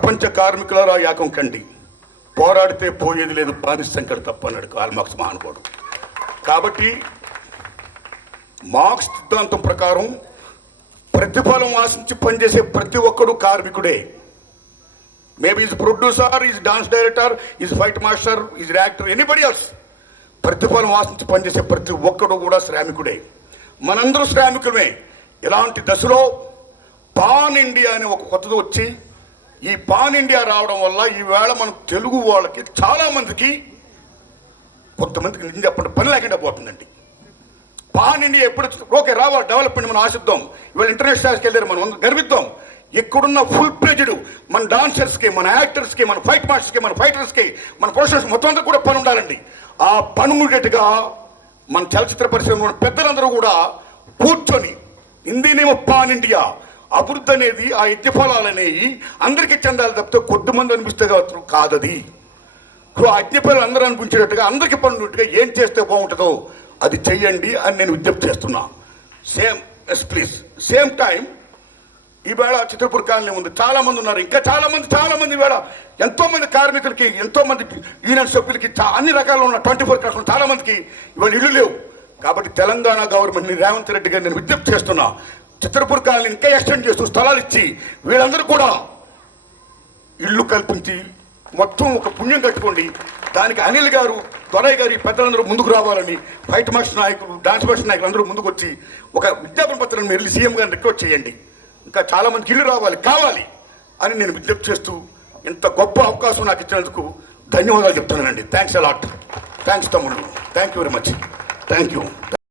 ప్రపంచ కార్మికులారా యాకం కండి, పోరాడితే పోయేది లేదు బానిస సంఖ్యలు తప్ప అన్నాడు కార్ల్ మార్క్స్ మహానుభావుడు. కాబట్టి మార్క్స్ సిద్ధాంతం ప్రకారం ప్రతిఫలం ఆశించి పనిచేసే ప్రతి ఒక్కడు కార్మికుడే. Maybe is producer, is dance director, is fight master, is actor, anybody else. ప్రతిఫలం ఆశించి పనిచేసే ప్రతి ఒక్కడు కూడా శ్రామికుడే. మనందరూ శ్రామికులమే. ఇలాంటి దశలో పాన్ ఇండియా అనే ఒక కొత్తది వచ్చి, ఈ పాన్ ఇండియా రావడం వల్ల ఈవేళ మన తెలుగు వాళ్ళకి చాలామందికి, కొంతమందికి నిజం చెప్పండి పని లేకుండా పోతుందండి. పాన్ ఇండియా ఎప్పుడు ఓకే రావాలి, డెవలప్మెంట్ మనం ఆశిద్దాం. ఇవాళ ఇంటర్నేషనల్కి వెళ్ళారు, మనం గర్విద్దాం. ఇక్కడున్న ఫుల్ ప్లేజ్డ్ మన డాన్సర్స్కి, మన యాక్టర్స్కి, మన ఫైట్ మాస్టర్స్కి, మన ఫైటర్స్కి, మన ప్రొఫెషనల్స్ మొత్తం అంతా కూడా పని ఉండాలండి. ఆ పని ఉండేట్టుగా మన చలచిత్ర పరిశ్రమ పెద్దలందరూ కూడా కూర్చొని హిందీనేమో పాన్ ఇండియా అభివృద్ధి అనేది, ఆ యజ్ఞఫలాలు అనేవి అందరికీ చెందాలి తప్పితే కొద్దిమంది అనిపిస్తే కాదది. ఆ యజ్ఞఫలాలు అందరూ అనిపించేటట్టుగా, అందరికీ పనున్నట్టుగా ఏం చేస్తే బాగుంటుందో అది చెయ్యండి అని నేను విజ్ఞప్తి చేస్తున్నా. ప్లీజ్ సేమ్ టైం ఈవేళ చిత్రపూర్ కాలనీ ఉంది, చాలామంది ఉన్నారు, ఇంకా చాలామంది ఈవేళ ఎంతోమంది కార్మికులకి, ఎంతోమంది యూనియన్ సభ్యులకి, అన్ని రకాల ఉన్న 24 క్లాసులు చాలామందికి ఇవాళ ఇళ్ళు లేవు. కాబట్టి తెలంగాణ గవర్నమెంట్ని రేవంత్ రెడ్డి గారు నేను విజ్ఞప్తి చేస్తున్నా, చిత్రపూర్ కాలనీ ఇంకా ఎక్స్టెండ్ చేస్తూ స్థలాలు ఇచ్చి వీళ్ళందరూ కూడా ఇళ్ళు కల్పించి మొత్తం ఒక పుణ్యం కట్టుకోండి. దానికి అనిల్ గారు, దొరయ్య గారు, ఈ పెద్దలందరూ ముందుకు రావాలని, ఫైట్ మాస్టర్ నాయకులు, డాన్స్ మాస్టర్ నాయకులు అందరూ ముందుకు వచ్చి ఒక విజ్ఞాపన పత్రం మీరు వెళ్ళి సీఎం గారిని రిక్వెస్ట్ చేయండి. ఇంకా చాలామందికి ఇల్లు కావాలి అని నేను విజ్ఞప్తి చేస్తూ, ఇంత గొప్ప అవకాశం నాకు ఇచ్చినందుకు ధన్యవాదాలు చెప్తున్నానండి. Thanks a lot. థ్యాంక్స్ తమ్ముళ్ళు. Thank you very much. Thank you.